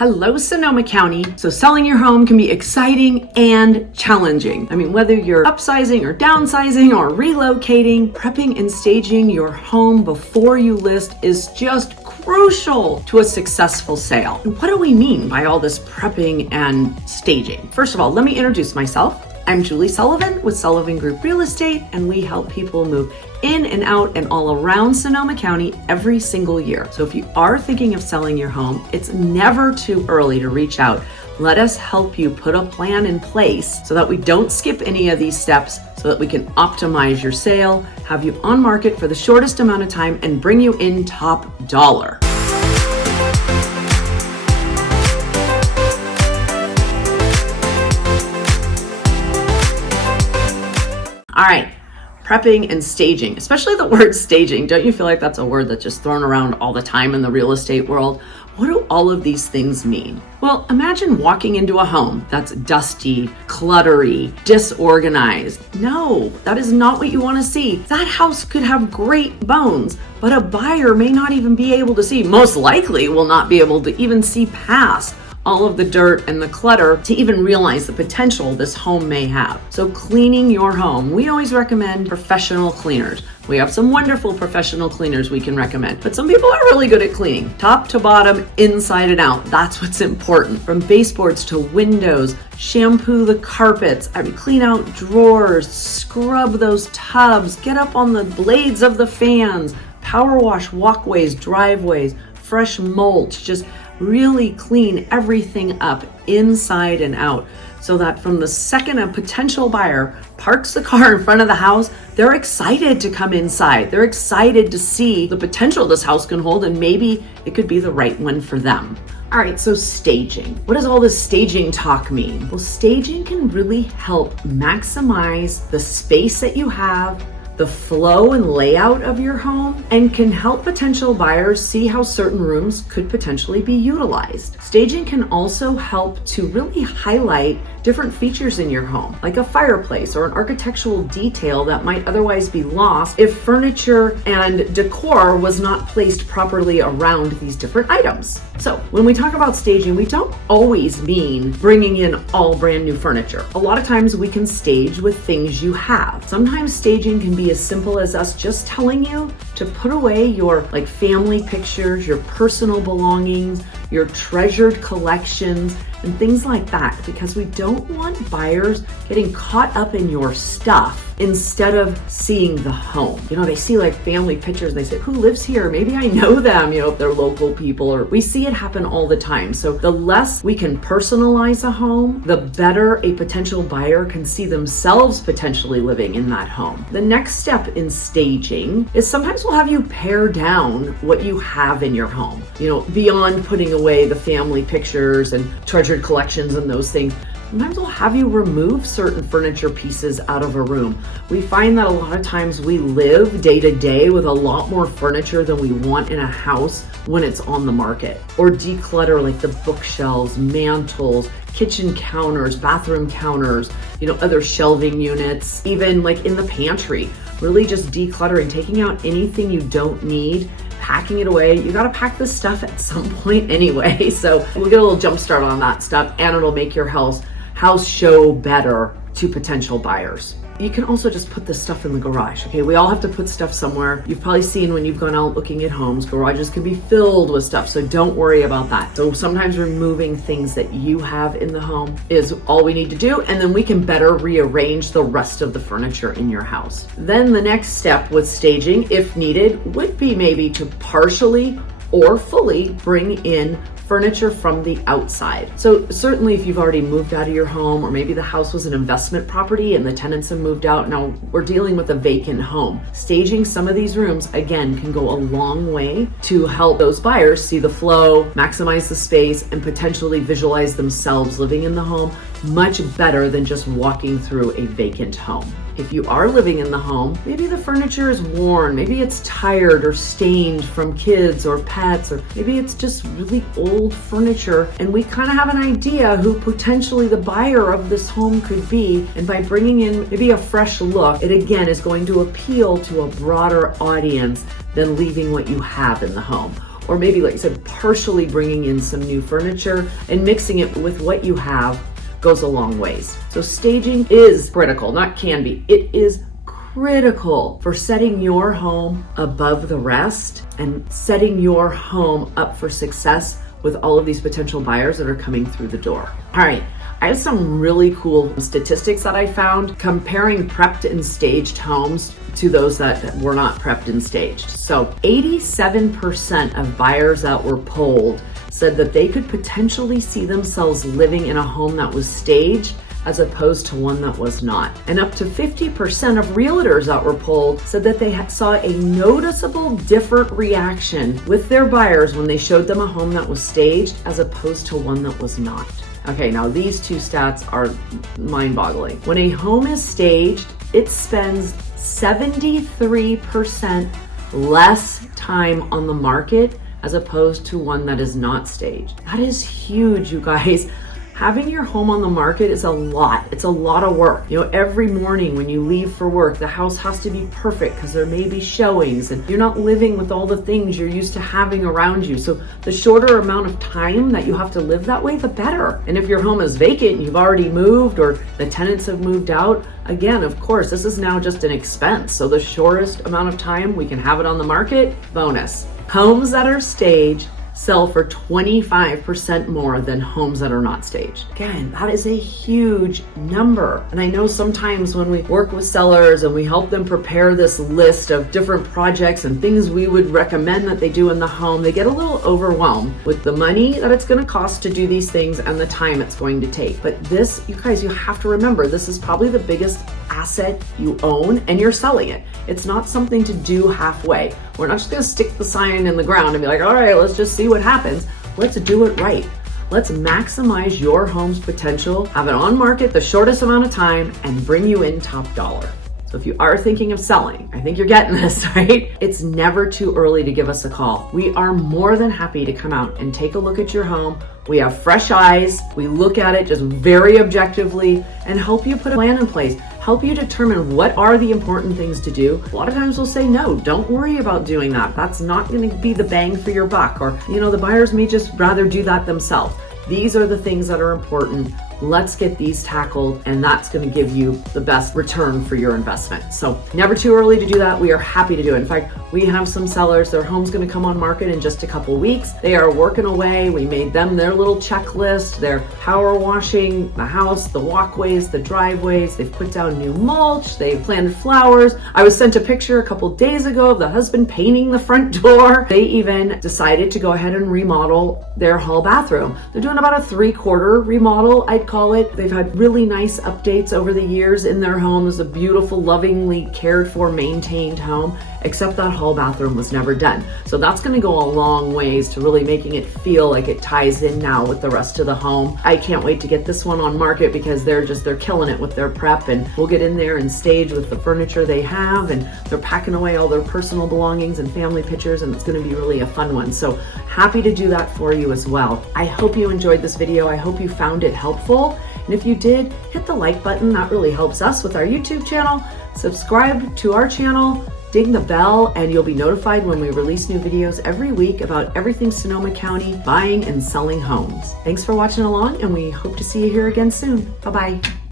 Hello, Sonoma County. So selling your home can be exciting and challenging. I mean, whether you're upsizing or downsizing or relocating, prepping and staging your home before you list is just crucial to a successful sale. And what do we mean by all this prepping and staging? First of all, let me introduce myself. I'm Julie Sullivan with Sullivan Group Real Estate, and we help people move in and out and all around Sonoma County every single year. So if you are thinking of selling your home, it's never too early to reach out. Let us help you put a plan in place so that we don't skip any of these steps, so that we can optimize your sale, have you on market for the shortest amount of time, and bring you in top dollar. All right, prepping and staging, especially the word staging. Don't you feel like that's a word that's just thrown around all the time in the real estate world? What do all of these things mean? Well, imagine walking into a home that's dusty, cluttery, disorganized. No, that is not what you want to see. That house could have great bones, but a buyer may not even be able to see, most likely will not be able to even see past all of the dirt and the clutter to even realize the potential this home may have. So cleaning your home, we always recommend professional cleaners. We have some wonderful professional cleaners we can recommend, but some people are really good at cleaning, top to bottom, inside and out. That's what's important. From baseboards to windows, shampoo the carpets, clean out drawers, scrub those tubs, get up on the blades of the fans, power wash walkways, driveways, fresh mulch, just really clean everything up inside and out, so that from the second a potential buyer parks the car in front of the house, they're excited to come inside. They're excited to see the potential this house can hold, and maybe it could be the right one for them. All right, so staging. What does all this staging talk mean? Well, staging can really help maximize the space that you have, the flow and layout of your home, and can help potential buyers see how certain rooms could potentially be utilized. Staging can also help to really highlight different features in your home, like a fireplace or an architectural detail that might otherwise be lost if furniture and decor was not placed properly around these different items. So when we talk about staging, we don't always mean bringing in all brand new furniture. A lot of times we can stage with things you have. Sometimes staging can be as simple as us just telling you to put away your family pictures, your personal belongings, your treasured collections, and things like that, because we don't want buyers getting caught up in your stuff instead of seeing the home. They see family pictures, they say, who lives here? Maybe I know them, if they're local people, or we see it happen all the time. So the less we can personalize a home, the better a potential buyer can see themselves potentially living in that home. The next step in staging is sometimes we'll have you pare down what you have in your home, beyond putting away the family pictures and treasured collections and those things. Sometimes we'll have you remove certain furniture pieces out of a room. We find that a lot of times we live day to day with a lot more furniture than we want in a house when it's on the market. Or declutter the bookshelves, mantles, kitchen counters, bathroom counters, other shelving units, even in the pantry. Really just decluttering, taking out anything you don't need, packing it away. You got to pack this stuff at some point anyway. So we'll get a little jump start on that stuff, and it'll make your house show better to potential buyers. You can also just put this stuff in the garage. Okay, we all have to put stuff somewhere. You've probably seen when you've gone out looking at homes, garages can be filled with stuff, so don't worry about that. So sometimes removing things that you have in the home is all we need to do, and then we can better rearrange the rest of the furniture in your house. Then the next step with staging, if needed, would be maybe to partially or fully bring in furniture from the outside. So certainly if you've already moved out of your home, or maybe the house was an investment property and the tenants have moved out, now we're dealing with a vacant home. Staging some of these rooms, again, can go a long way to help those buyers see the flow, maximize the space, and potentially visualize themselves living in the home much better than just walking through a vacant home. If you are living in the home, maybe the furniture is worn, maybe it's tired or stained from kids or pets, or maybe it's just really old furniture, and we kind of have an idea who potentially the buyer of this home could be, and by bringing in maybe a fresh look, it again is going to appeal to a broader audience than leaving what you have in the home. or maybe, like I said, partially bringing in some new furniture and mixing it with what you have goes a long ways. So staging is critical, not can be. It is critical for setting your home above the rest and setting your home up for success with all of these potential buyers that are coming through the door. All right, I have some really cool statistics that I found comparing prepped and staged homes to those that were not prepped and staged. So 87% of buyers that were polled said that they could potentially see themselves living in a home that was staged as opposed to one that was not. And up to 50% of realtors that were polled said that they saw a noticeable different reaction with their buyers when they showed them a home that was staged as opposed to one that was not. Okay, now these two stats are mind-boggling. When a home is staged, it spends 73% less time on the market as opposed to one that is not staged. That is huge, you guys. Having your home on the market is a lot. It's a lot of work. You know, every morning when you leave for work, the house has to be perfect because there may be showings and you're not living with all the things you're used to having around you. So the shorter amount of time that you have to live that way, the better. And if your home is vacant, you've already moved or the tenants have moved out, again, of course, this is now just an expense. So the shortest amount of time we can have it on the market, bonus. Homes that are staged sell for 25% more than homes that are not staged. Again, that is a huge number. And I know sometimes when we work with sellers and we help them prepare this list of different projects and things we would recommend that they do in the home, they get a little overwhelmed with the money that it's going to cost to do these things and the time it's going to take. But this, you guys, you have to remember, this is probably the biggest asset you own and you're selling it. It's not something to do halfway. We're not just going to stick the sign in the ground and be like, all right, let's just see what happens. Let's do it right. Let's maximize your home's potential, have it on market the shortest amount of time, and bring you in top dollar. So if you are thinking of selling, I think you're getting this, right? It's never too early to give us a call. We are more than happy to come out and take a look at your home. We have fresh eyes. We look at it just very objectively and help you put a plan in place, help you determine what are the important things to do. A lot of times we'll say, no, don't worry about doing that. That's not going to be the bang for your buck. Or, you know, the buyers may just rather do that themselves. These are the things that are important. Let's get these tackled, and that's going to give you the best return for your investment. So never too early to do that. We are happy to do it. In fact, we have some sellers, their home's going to come on market in just a couple weeks. They are working away. We made them their little checklist. They're power washing the house, the walkways, the driveways. They've put down new mulch. They've planted flowers. I was sent a picture a couple days ago of the husband painting the front door. They even decided to go ahead and remodel their hall bathroom. They're doing about a 3/4 remodel, I'd call it. They've had really nice updates over the years in their home. It's a beautiful, lovingly cared for, maintained home, except that hall bathroom was never done. So that's going to go a long ways to really making it feel like it ties in now with the rest of the home. I can't wait to get this one on market because they're killing it with their prep, and we'll get in there and stage with the furniture they have, and they're packing away all their personal belongings and family pictures, and it's going to be really a fun one. So happy to do that for you as well. I hope you enjoyed this video. I hope you found it helpful. And if you did, hit the like button. That really helps us with our YouTube channel. Subscribe to our channel, ding the bell, and you'll be notified when we release new videos every week about everything Sonoma County buying and selling homes. Thanks for watching along, and we hope to see you here again soon. Bye-bye.